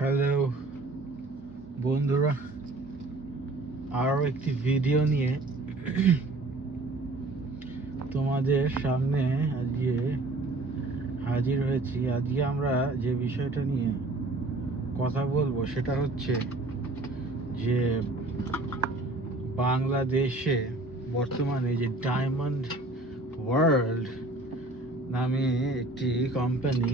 Hello বন্ধুরা আরও একটি ভিডিও নিয়ে তোমাদের সামনে আজকে হাজির হয়েছি। আজকে আমরা যে বিষয়টা নিয়ে কথা বলব সেটা হচ্ছে যে বাংলাদেশে বর্তমানে যে ডায়মন্ড ওয়ার্ল্ড নামে একটি কোম্পানি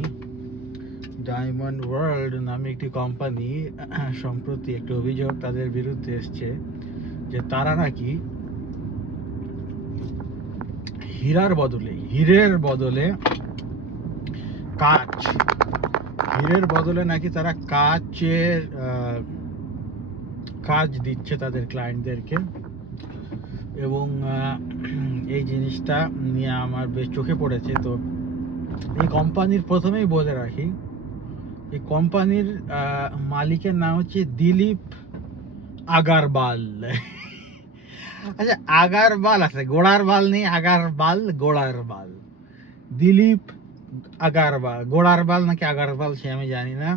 ডায়মন্ড ওয়ার্ল্ড নামে একটি কোম্পানি সম্প্রতি একটি অভিযোগ তাদের বিরুদ্ধে এসছে যে তারা নাকি হীরার বদলে, হীরের বদলে কাচ, হীরের বদলে নাকি তারা কাচের কাজ দিচ্ছে তাদের ক্লায়েন্টদেরকে এবং এই জিনিসটা নিয়ে আমার বেশ চোখে পড়েছে। তো এই কোম্পানির প্রথমেই বলে রাখি এই কোম্পানির মালিকের নাম হচ্ছে দিলীপ আগারবাল আচ্ছা আগারবাল আছে, গোড়ার বাল নেই আগারবাল গোড়ার বাল। দিলীপ আগারবাল গোড়ার বাল নাকি আগারবাল সে আমি জানি না।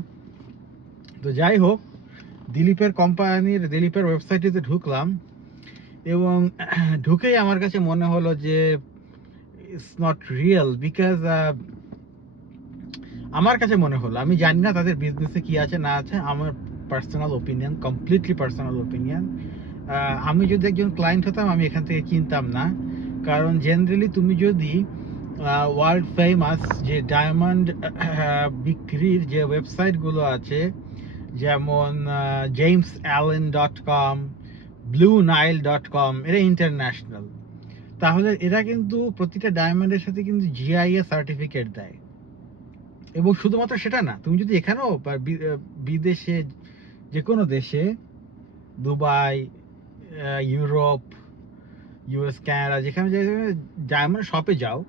তো যাই হোক, দিলীপের কোম্পানির, দিলীপের ওয়েবসাইটে ঢুকলাম এবং ঢুকেই আমার কাছে মনে হলো যে ইটস নট রিয়েল বিকজ আমার কাছে মনে হলো, আমি জানি না তাদের বিজনেসে কি আছে, না আছে, আমার personal opinion completely personal opinion আমি যদি একজন ক্লায়েন্ট হতাম, আমি এখান থেকে কিনতাম না। কারণ জেনারেলি তুমি যদি ওয়ার্ল্ড ফেমাস যে ডায়মন্ড বিক্রির যে ওয়েবসাইটগুলো আছে, যেমন James Allen dot com Blue Nile dot com এরা ইন্টারন্যাশনাল তাহলে এরা কিন্তু প্রতিটা ডায়মন্ডের সাথে কিন্তু জিআইএ সার্টিফিকেট দেয়। এবং শুধুমাত্র সেটা না, তুমি যদি এখানেও বিদেশে যে কোনো দেশে, দুবাই ইউরোপ, ইউএস, কানাডা, যেখানে ডায়মন্ড শপে যাও,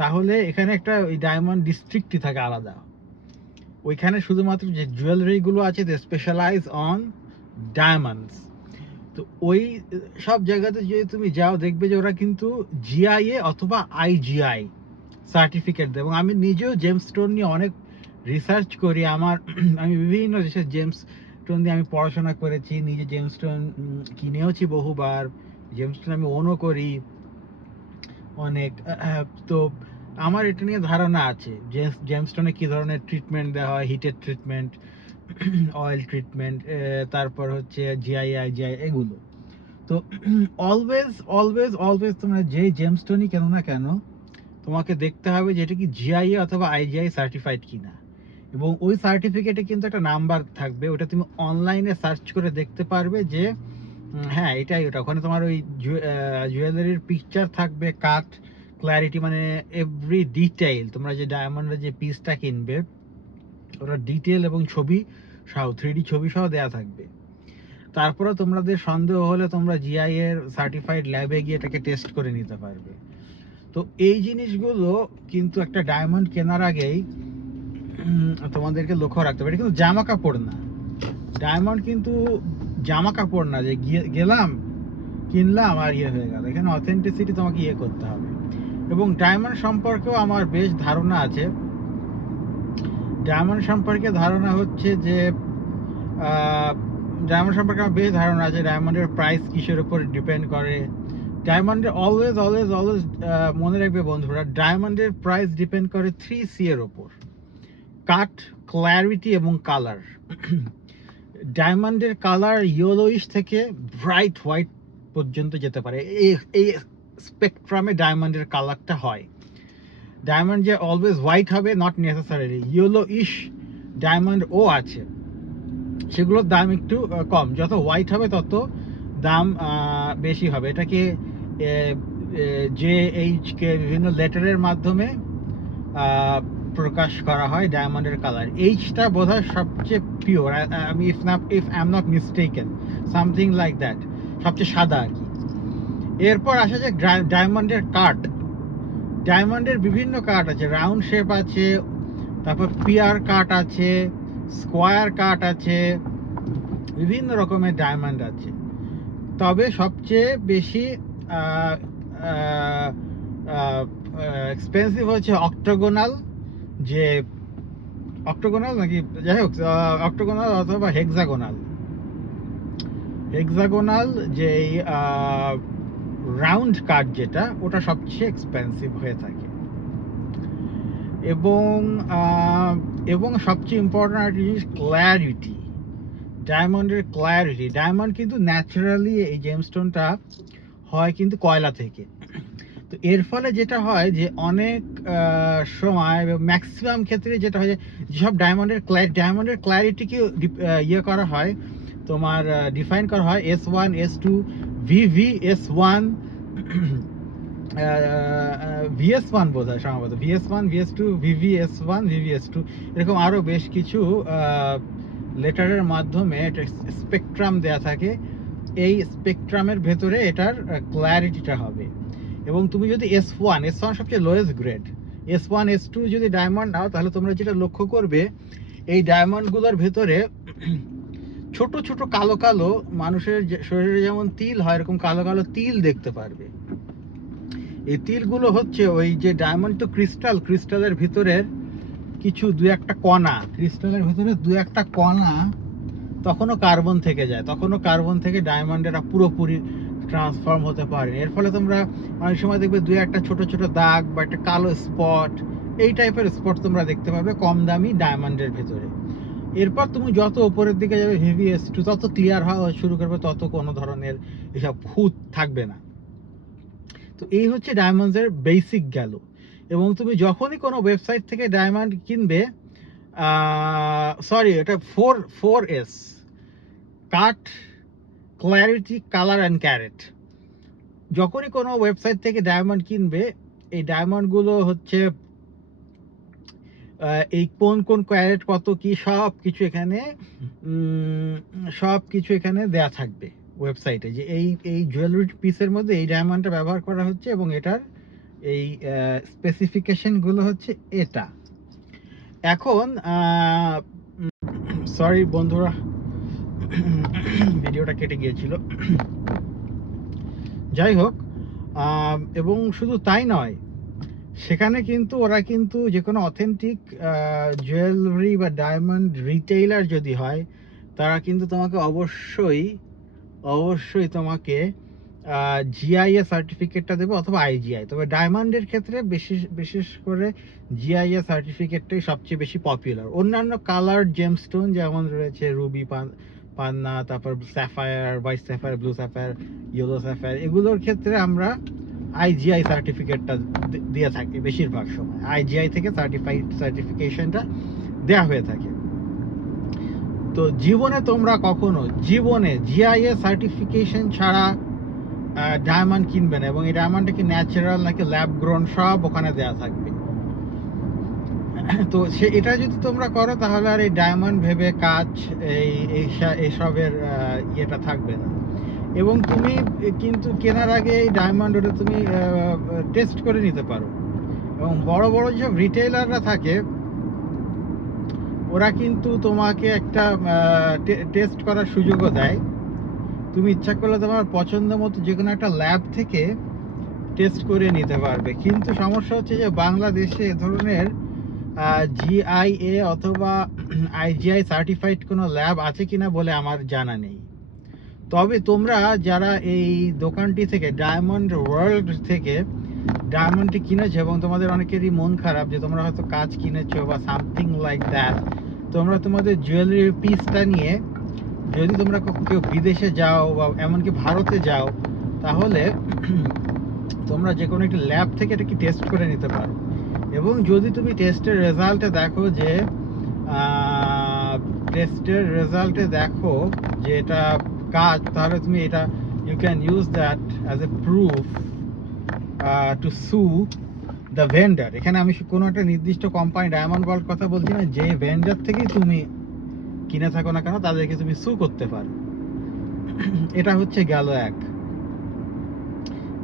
তাহলে এখানে একটা ওই ডায়মন্ড ডিস্ট্রিক্টই থাকে আলাদা। ওইখানে শুধুমাত্র যে জুয়েলারিগুলো আছে দে স্পেশালাইজ অন ডায়মন্ডস তো ওই, সব জায়গাতে যদি তুমি যাও, দেখবে যে ওরা কিন্তু জিআইএ অথবা আইজিআই সার্টিফিকেট দেয় এবং আমি নিজেও জেমস স্টোন নিয়ে অনেক রিসার্চ করি। আমার, আমি বিভিন্ন দেশের জেমস স্টোন দিয়ে আমি পড়াশোনা করেছি। নিজে জেমস স্টোন কিনেওছি বহুবার। জেমস স্টোন আমি ওনও করি অনেক। তো আমার এটা নিয়ে ধারণা আছে। জেমস জেমস জেমস্টোনে কী ধরনের ট্রিটমেন্ট দেওয়া হয়? হিটের ট্রিটমেন্ট অয়েল ট্রিটমেন্ট তারপর হচ্ছে জিআইআই জিআই এগুলো। তো অলওয়েজ অলওয়েজ অলওয়েজ তোমরা যেই জেমস্টোনই কেন না কেন তোমাকে দেখতে হবে যে এটা কি জিআই অথবা আইজিআই সার্টিফাইড কিনা। এবং ওই সার্টিফিকেটে কিন্তু একটা নাম্বার থাকবে, ওটা তুমি অনলাইনে সার্চ করে দেখতে পারবে যে হ্যাঁ এটাই ওটা। ওখানে তোমার ওই জুয়েলারির পিকচার থাকবে কাট ক্ল্যারিটি মানে এভরি ডিটেইল তোমরা যে ডায়মন্ডের যে পিসটা কিনবে, ওটা ডিটেল এবং ছবি সহ থ্রি ছবি সহ দেওয়া থাকবে। তারপরে তোমাদের সন্দেহ হলে তোমরা জিআই এর সার্টিফাইড ল্যাবে গিয়ে এটাকে টেস্ট করে নিতে পারবে। তো এই জিনিসগুলো কিন্তু একটা ডায়মন্ড কেনার আগেই তোমাদেরকে লক্ষ্য রাখতে হবে। কিন্তু জামা কাপড় না। ডায়মন্ড কিন্তু জামা কাপড় না যে গেলাম, কিনলাম আর ইয়ে হয়ে গেল। এখানে অথেন্টিসিটি তোমাকে ইয়ে করতে হবে। এবং ডায়মন্ড সম্পর্কেও আমার বেশ ধারণা আছে। ডায়মন্ড সম্পর্কে ধারণা হচ্ছে যে ডায়মন্ড সম্পর্কে আমার বেশ ধারণা আছে। ডায়মন্ডের প্রাইস কিসের উপর ডিপেন্ড করে? ডায়মন্ডের অলওয়েজ অলওয়েজ অলওয়েজ মনে রাখবে বন্ধুরা ডায়মন্ডের প্রাইস ডিপেন্ড করে থ্রি সি এর উপর কাট ক্ল্যারিটি এবং কালার ডায়মন্ডের কালার ইয়েলোইশ থেকে ব্রাইট হোয়াইট পর্যন্ত যেতে পারে। এই এই স্পেকট্রামে ডায়মন্ডের কালারটা হয়। ডায়মন্ড যে অলওয়েজ হোয়াইট হবে not necessarily yellowish diamond ও আছে। সেগুলোর দাম একটু কম। যত হোয়াইট হবে, তত দাম বেশি হবে। এটাকে জে এইচ কে বিভিন্ন লেটারের মাধ্যমে প্রকাশ করা হয় ডায়মন্ডের কালার এইচটা বোধ হয় সবচেয়ে পিওর আমি ইফ না if I am not mistaken something like that সবচেয়ে সাদা আর কি। এরপর আসা যে ডায়মন্ডের কাট ডায়মন্ডের বিভিন্ন কাট আছে। রাউন্ড শেপ আছে, তারপর পিয়ার কাট আছে স্কোয়ার কাট আছে, বিভিন্ন রকমের ডায়মন্ড আছে। তবে সবচেয়ে বেশি এক্সপেন্সিভ হচ্ছে অক্টোগোনাল যে অক্টোগোনাল নাকি, যাই হোক অক্টোগোনাল অথবা হেক্সাগোনাল হেক্সাগোনাল যে রাউন্ড কার্ড যেটা, ওটা সবচেয়ে এক্সপেন্সিভ হয়ে থাকে। এবং এবং সবচেয়ে ইম্পর্টেন্ট একটা জিনিস ক্ল্যারিটি ডায়মন্ডের ক্ল্যারিটি ডায়মন্ড কিন্তু ন্যাচারালি এই জেমস্টোনটা হয় কিন্তু কয়লা থেকে। তো এর ফলে যেটা হয় যে অনেক সময় ম্যাক্সিমাম ক্ষেত্রে যেটা হয় যেসব ডায়মন্ডের ক্লাই ডায়মন্ডের ক্ল্যারিটিকে ইয়ে করা হয়, তোমার ডিফাইন করা হয় S one S two VV S one VS one বোধ হয় সম্ভবত। VS one VS two VVS one VVS two এরকম আরও বেশ কিছু লেটারের মাধ্যমে স্পেকট্রাম দেয়া থাকে। এই স্পেকট্রামের ভেতরে এটার ক্ল্যারিটিটা হবে। এবং তুমি যদি এস ওয়ান এস ওয়ান সবচেয়ে lowest grade S one S two যদি ডায়মন্ড নাও, তাহলে তোমরা যেটা লক্ষ্য করবে, এই ডায়মন্ডগুলোর ভেতরে ছোট ছোট, কালো কালো মানুষের শরীরে যেমন তিল হয়, এরকম কালো কালো তিল দেখতে পারবে। এই তিলগুলো হচ্ছে ওই যে ডায়মন্ড তো ক্রিস্টাল ক্রিস্টালের ভিতরের কিছু দু একটা কণা ক্রিস্টালের ভিতরে দু একটা কণা তখনও কার্বন থেকে যায়, তখনও কার্বন থেকে ডায়মন্ডেরা পুরোপুরি ট্রান্সফর্ম হতে পারে। এর ফলে তোমরা অনেক সময় দেখবে দু একটা ছোট ছোট দাগ বা একটা কালো স্পট এই টাইপের স্পট তোমরা দেখতে পাবে কম দামি ডায়মন্ডের ভেতরে। এরপর তুমি যত উপরের দিকে যাবে ভিভিএস টু তত ক্লিয়ার হওয়া শুরু করবে, তত কোনো ধরনের এসব খুঁত থাকবে না। তো এই হচ্ছে ডায়মন্ডসের বেসিক গেল। এবং তুমি যখনই কোনো ওয়েবসাইট থেকে ডায়মন্ড কিনবে সরি এটা four four S cut clarity colour and carat যখনই কোনো ওয়েবসাইট থেকে ডায়মন্ড কিনবে, এই ডায়মন্ডগুলো হচ্ছে এই কোন কোন ক্যারেট কত কি সব কিছু এখানে সব কিছু এখানে দেয়া থাকবে ওয়েবসাইটে যে এই এই জুয়েলারি পিসের মধ্যে এই ডায়মন্ডটা ব্যবহার করা হচ্ছে এবং এটার এই স্পেসিফিকেশনগুলো হচ্ছে এটা। এখন সরি বন্ধুরা ভিডিওটা কেটে গিয়েছিল। যাই হোক এবং শুধু তাই নয়, সেখানে কিন্তু ওরা কিন্তু যে কোনো অথেন্টিক জুয়েলারি বা ডায়মন্ড রিটেইলার যদি হয়, তারা কিন্তু তোমাকে অবশ্যই অবশ্যই তোমাকে জিআইএ সার্টিফিকেটটা দেবে অথবা আইজিআই তবে ডায়মন্ডের ক্ষেত্রে বিশেষ বিশেষ করে জিআইএ সার্টিফিকেটটাই সবচেয়ে বেশি পপুলার অন্যান্য কালার জেমস্টোন যেমন রয়েছে রুবি পান্না, তারপর sapphire white sapphire blue sapphire yellow sapphire এগুলোর ক্ষেত্রে আমরা আইজিআই সার্টিফিকেটটা দিয়ে থাকি বেশিরভাগ সময়। আইজিআই থেকে সার্টিফাইড সার্টিফিকেশনটা দেয়া হয়ে থাকে। তো জীবনে তোমরা কখনো, জীবনে জিআইএ সার্টিফিকেশন ছাড়া ডায়মন্ড কিনবে না, এবং এই ডায়মন্ডটা কি ন্যাচারাল নাকি ল্যাব গ্রোন সব ওখানে দেওয়া থাকবে। তো সে, এটা যদি তোমরা করো, তাহলে আর এই ডায়মন্ড ভেবে কাজ, এই এইসা- এইসবের ইয়েটা থাকবে না। এবং তুমি কিন্তু কেনার আগে এই ডায়মন্ড ওটা তুমি টেস্ট করে নিতে পারো। এবং বড় বড় যেসব রিটেলাররা থাকে, ওরা কিন্তু তোমাকে একটা টেস্ট করার সুযোগও দেয়। তুমি ইচ্ছা করলে তোমার পছন্দ মতো যে কোনো একটা ল্যাব থেকে টেস্ট করে নিতে পারবে। কিন্তু সমস্যা হচ্ছে যে বাংলাদেশে এ ধরনের জিআইএ অথবা আইজিআই সার্টিফাইড কোনো ল্যাব আছে কিনা বলে আমার জানা নেই। তবে তোমরা যারা এই দোকানটি থেকে ডায়মন্ড ওয়ার্ল্ড থেকে ডায়মন্ডটি কিনেছো এবং তোমাদের অনেকেরই মন খারাপ যে তোমরা হয়তো কাজ কিনেছো বা সামথিং লাইক দ্যাট তোমরা তোমাদের জুয়েলারি পিসটা নিয়ে যদি তোমরা কেউ বিদেশে যাও বা এমনকি ভারতে যাও, তাহলে তোমরা যে কোনো একটি ল্যাব থেকে এটা কি টেস্ট করে নিতে পারো। এবং যদি তুমি টেস্টের রেজাল্টে দেখো যে টেস্টের রেজাল্টে দেখো যে এটা কাজ, তাহলে তুমি এটা you can use that as a proof to sue the vendor এখানে আমি কোনো একটা নির্দিষ্ট কোম্পানি ডায়মন্ড ওয়ার্ল্ড কথা বলছি না, যে ভেন্ডার থেকেই তুমি কিনে থাকো না কেন, তাদেরকে তুমি সু করতে পারো। এটা হচ্ছে গেল এক।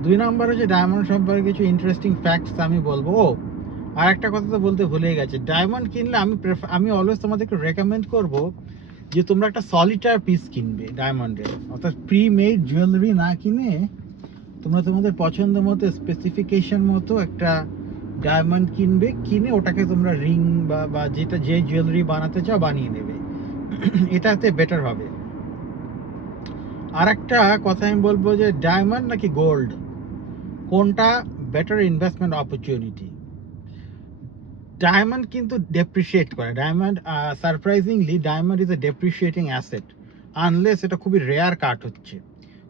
দুই নম্বর হচ্ছে ডায়মন্ড সম্পর্কে কিছু ইন্টারেস্টিং ফ্যাক্টস আমি বলব। ও আর একটা কথা তো বলতে ভুলে গেছে। ডায়মন্ড কিনলে আমি আমি অলওয়েজ তোমাদেরকে রেকমেন্ড করব যে তোমরা একটা সলিটার পিস কিনবে ডায়মন্ডের অর্থাৎ প্রি মেড জুয়েলারি না কিনে তোমরা তোমাদের পছন্দ মতো স্পেসিফিকেশন মতো একটা ডায়মন্ড কিনবে, কিনে ওটাকে তোমরা রিং বা বা যেটা, যে জুয়েলারি বানাতে চাও বানিয়ে নেবে। এটাতে বেটার হবে। আর একটা কথা আমি বলব যে ডায়মন্ড নাকি গোল্ড কোনটা বেটার ইনভেস্টমেন্ট অপরচুনিটি ডায়মন্ড কিন্তু ডেপ্রিসিয়েট করে। Diamond surprisingly diamond is a depreciating asset unless এটা খুবই রেয়ার কাট হচ্ছে।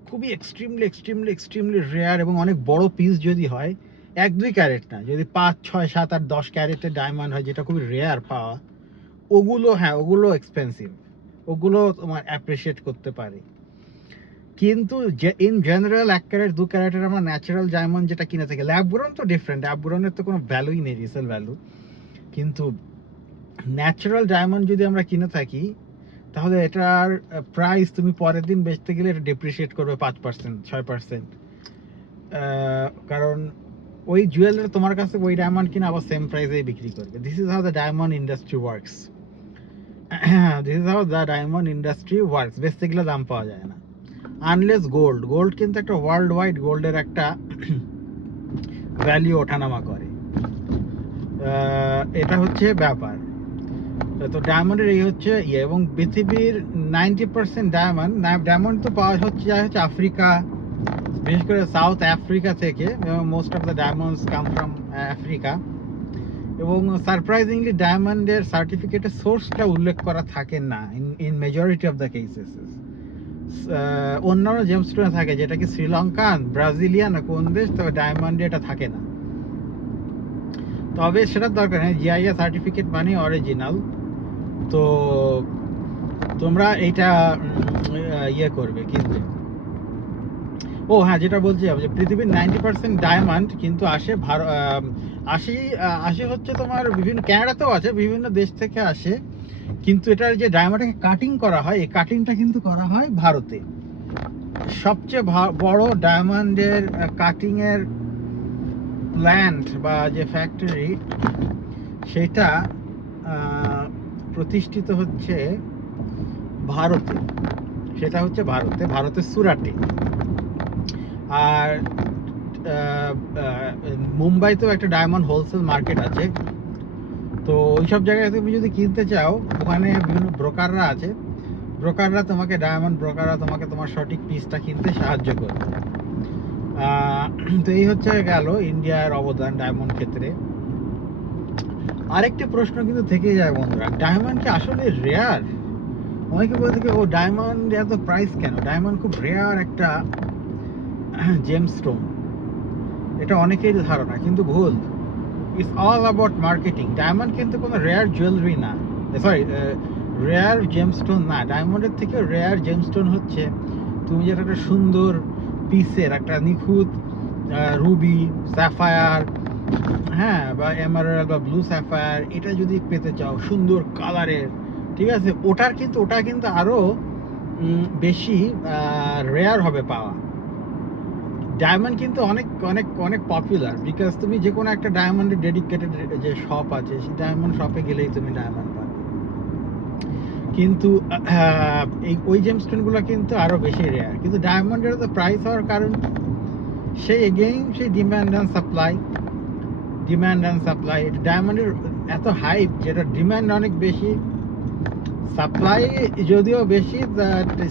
খুবই এক্সট্রিমলি এক্সট্রিমলি এক্সট্রিমলি রেয়ার এবং অনেক বড় পিস যদি হয়, এক, দুই ক্যারেট না, যদি পাঁচ, ছয়, সাত, আট, দশ ক্যারেটের ডায়মন্ড হয়, যেটা খুবই রেয়ার পাওয়া, ওগুলো হ্যাঁ ওগুলো এক্সপেন্সিভ ওগুলো তোমার অ্যাপ্রিসিয়েট করতে পারে। কিন্তু ইন জেনারেল এক ক্যারেট দু ক্যারেটের আমরা ন্যাচারাল ডায়মন্ড যেটা কিনে থাকি ল্যাবগ্রন তো ডিফারেন্ট ল্যাবগ্রনের তো কোনো ভ্যালুই নেই রিসেল ভ্যালু কিন্তু ন্যাচারাল ডায়মন্ড যদি আমরা কিনে থাকি, তাহলে এটার প্রাইস তুমি পরের দিন বেচতে গেলে এটা ডেপ্রিসিয়েট করবে পাঁচ পার্সেন্ট ছয় পার্সেন্ট কারণ ওই জুয়েলারি তোমার কাছে, ওই ডায়মন্ড কিনে আবার সেম প্রাইসেই বিক্রি করবে। This is how the diamond industry works this is how the diamond industry works বেচতে গেলে দাম পাওয়া যায় না। আনলেস গোল্ড গোল্ড কিন্তু একটা ওয়ার্ল্ড ওয়াইড গোল্ডের একটা ভ্যালিউ ওঠানামা করে। এটা হচ্ছে ব্যাপার। তো ডায়মন্ডের এই হচ্ছে ইয়ে এবং পৃথিবীর নাইনটি পার্সেন্ট ডায়মন্ড ডায়মন্ড তো পাওয়া হচ্ছে যায় হচ্ছে আফ্রিকা, বিশেষ করে সাউথ আফ্রিকা থেকে most of the diamonds come from Africa. এবং সারপ্রাইজিংলি ডায়মন্ডের সার্টিফিকেটের সোর্সটা উল্লেখ করা থাকে না in in majority of the cases অন্যান্য জেমস্টোনে থাকে, যেটা কি শ্রীলঙ্কান, ব্রাজিলিয়ান কোন দেশ, তবে ডায়মন্ডে এটা থাকে না। তবে সেটার দরকার নেই জিআইএ সার্টিফিকেট মানে অরিজিনাল তো তোমরা এইটা ইয়ে করবে কিনবে। ও হ্যাঁ যেটা বলছি, যে পৃথিবীর নাইনটি পার্সেন্ট ডায়মন্ড কিন্তু আসে ভারত আসি আসে হচ্ছে তোমার বিভিন্ন ক্যানাডাতেও আছে, বিভিন্ন দেশ থেকে আসে। কিন্তু এটার যে ডায়মন্ডটাকে কাটিং করা হয়, এই কাটিংটা কিন্তু করা হয় ভারতে। সবচেয়ে বড় ডায়মন্ডের কাটিং এর প্ল্যান্ট বা যে ফ্যাক্টরি সেটা প্রতিষ্ঠিত হচ্ছে ভারতে। সেটা হচ্ছে ভারতে, ভারতের সুরাটে। আর মুম্বাইতেও একটা ডায়মন্ড হোলসেল মার্কেট আছে। তো ওই সব জায়গায় তুমি যদি কিনতে চাও, ওখানে বিভিন্ন ব্রোকাররা আছে। ব্রোকাররা তোমাকে ডায়মন্ড ব্রোকাররা তোমাকে তোমার সঠিক পিসটা কিনতে সাহায্য করবে। তো এই হচ্ছে গেল ইন্ডিয়ার অবদান ডায়মন্ড ক্ষেত্রে। আরেকটি প্রশ্ন কিন্তু থেকে যায় বন্ধুরা, ডায়মন্ড কি আসলে রেয়ার অনেকে বলে থাকে, ও, ডায়মন্ড এত প্রাইস কেন? ডায়মন্ড খুব রেয়ার একটা জেমস্টোন এটা অনেকেরই ধারণা, কিন্তু ভুল। It's all about marketing diamond কিন্তু কোনো রেয়ার জুয়েলারি না। সরি রেয়ার জেমস্টোন না। ডায়মন্ডের থেকে রেয়ার জেমস্টোন হচ্ছে। তুমি যেটা একটা সুন্দর পিসের একটা নিখুঁত রুবি স্যাফায়ার হ্যাঁ বা এমারাল বা ব্লু স্যাফায়ার এটা যদি পেতে চাও সুন্দর কালারের ঠিক আছে? ওটার কিন্তু ওটা কিন্তু আরও উম, বেশি রেয়ার হবে পাওয়া। ডায়মন্ড কিন্তু অনেক অনেক অনেক পপুলার বিকজ তুমি যে কোনো একটা ডায়মন্ডের ডেডিকেটেড যে শপ আছে সেই ডায়মন্ড শপে গেলেই তুমি ডায়মন্ড পাবে। কিন্তু এই, ওই জেমস্টোনগুলো কিন্তু আরও বেশি রেয়ার কিন্তু ডায়মন্ডের তো প্রাইস হওয়ার কারণ সেই এগেইন সেই demand and supply demand and supply ডায়মন্ডের এত হাইপ যেটা ডিমান্ড অনেক বেশি সাপ্লাই যদিও বেশি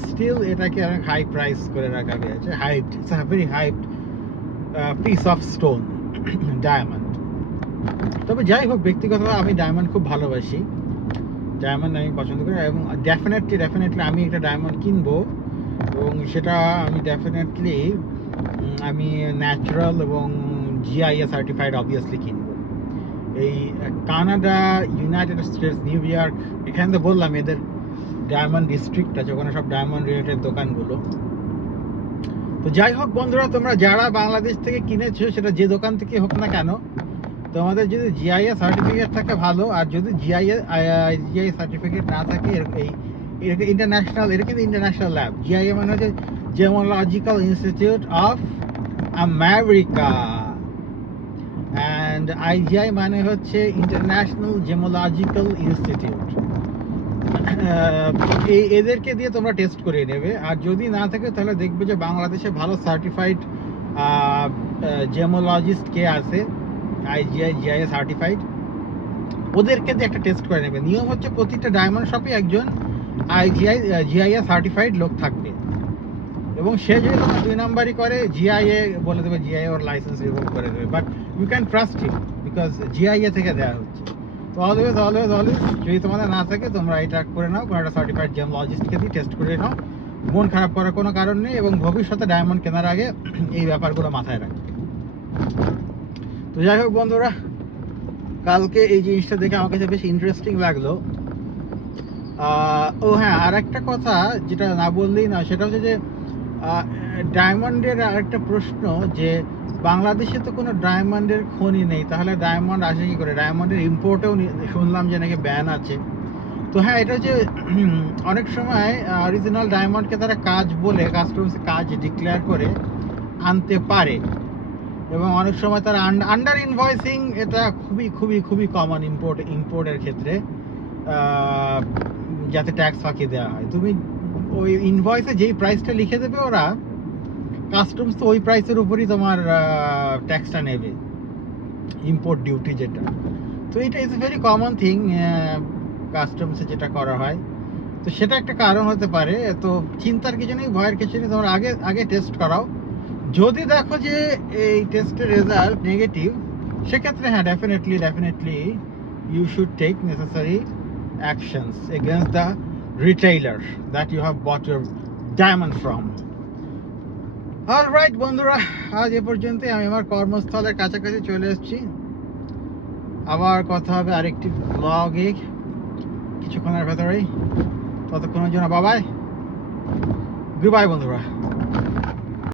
স্টিল এটাকে অনেক হাই প্রাইস করে রাখা গেছে hyped it's very hyped piece of stone diamond তবে যাই হোক, ব্যক্তিগতভাবে আমি ডায়মন্ড খুব ভালোবাসি। ডায়মন্ড আমি পছন্দ করি এবং ডেফিনেটলি ডেফিনেটলি আমি একটা ডায়মন্ড কিনবো, এবং সেটা আমি ডেফিনেটলি আমি ন্যাচারাল এবং জিআইএ সার্টিফাইড অবভিয়াসলি কিনবো। এই Canada United States New York এখানে তো বললাম এদের ডায়মন্ড ডিস্ট্রিক্ট আছে, ওখানে সব ডায়মন্ড রিলেটেড দোকানগুলো। তো যাই হোক বন্ধুরা, তোমরা যারা বাংলাদেশ থেকে কিনেছো, সেটা যে দোকান থেকে হোক না কেন তোমাদের যদি জিআইএ সার্টিফিকেট থাকে ভালো, আর যদি জিআইএ জিআই সার্টিফিকেট না থাকে এই এটা ইন্টারন্যাশনাল এটা কিন্তু ইন্টারন্যাশনাল ল্যাব জিআইএ মানে হচ্ছে gemological institute of America and IGI মানে হচ্ছে ইন্টারন্যাশনাল জেমোলজিক্যাল ইনস্টিটিউট এই, এদেরকে দিয়ে তোমরা টেস্ট করিয়ে নেবে। আর যদি না থাকে, তাহলে দেখবে যে বাংলাদেশে ভালো সার্টিফাইড জেমোলজিস্ট কে আছে। আইজিআই জিআইএ সার্টিফাইড ওদেরকে দিয়ে একটা টেস্ট করে নেবে। নিয়ম হচ্ছে প্রতিটা ডায়মন্ড শপে একজন আইজিআই জিআইএ সার্টিফাইড লোক থাকবে। এবং সে যদি দুই নাম্বারই করে জিআইএ বলে দেবে জিআইএ ওর লাইসেন্স রিভোক করে দেবে। But you can trust him because GIA থেকে দেওয়া হচ্ছে। তো অলওয়েজ অলওয়েজ অলওয়েজ যদি তোমাদের না থাকে, তোমরা এটা করে নাও, কোনো একটা সার্টিফাইড জেম লজিস্টকে দিয়ে টেস্ট করে নাও। মন খারাপ করার কোনো কারণ নেই এবং ভবিষ্যতে ডায়মন্ড কেনার আগে এই ব্যাপারগুলো মাথায় রাখবে। তো যাই হোক বন্ধুরা, কালকে এই জিনিসটা দেখে আমার কাছে বেশ ইন্টারেস্টিং লাগল। ও হ্যাঁ আর একটা কথা যেটা না বললেই না সেটা হচ্ছে যে ডায়মন্ডের আরেকটা প্রশ্ন যে, বাংলাদেশে তো কোনো ডায়মন্ডের খনি নেই, তাহলে ডায়মন্ড আসে কি করে? ডায়মন্ডের ইম্পোর্টেও শুনলাম যে নাকি ব্যান আছে। তো হ্যাঁ এটা হচ্ছে অনেক সময় অরিজিনাল ডায়মন্ডকে তারা কাজ বলে কাস্টমস কাজ ডিক্লেয়ার করে আনতে পারে। এবং অনেক সময় তারা আন্ডার ইনভয়েসিং এটা খুবই খুবই খুবই কমন ইম্পোর্ট ইম্পোর্টের ক্ষেত্রে যাতে ট্যাক্স ফাঁকি দেওয়া হয়। তুমি ওই ইনভয়েসে যেই প্রাইসটা লিখে দেবে ওরা কাস্টমস তো ওই প্রাইসের উপরই তোমার ট্যাক্সটা নেবে ইম্পোর্ট ডিউটি যেটা। তো এটা is a very common thing কাস্টমসে যেটা করা হয়। তো সেটা একটা কারণ হতে পারে। তো চিন্তার কিছু নেই, ভয়ের কিছু নেই। তোমার আগে আগে টেস্ট করাও। যদি দেখো যে এই টেস্টের রেজাল্ট নেগেটিভ সেক্ষেত্রে হ্যাঁ definitely definitely you should take necessary actions against the retailer that you have bought your diamond from all right বন্ধুরা, আজ এ পর্যন্তই। আমি আমার কর্মস্থলের কাছাকাছি চলে এসেছি। আবার কথা হবে আরেকটি ব্লগে কিছুক্ষণের ভেতরেই। ততক্ষণের জন্য বাবাই গুড বাই বন্ধুরা।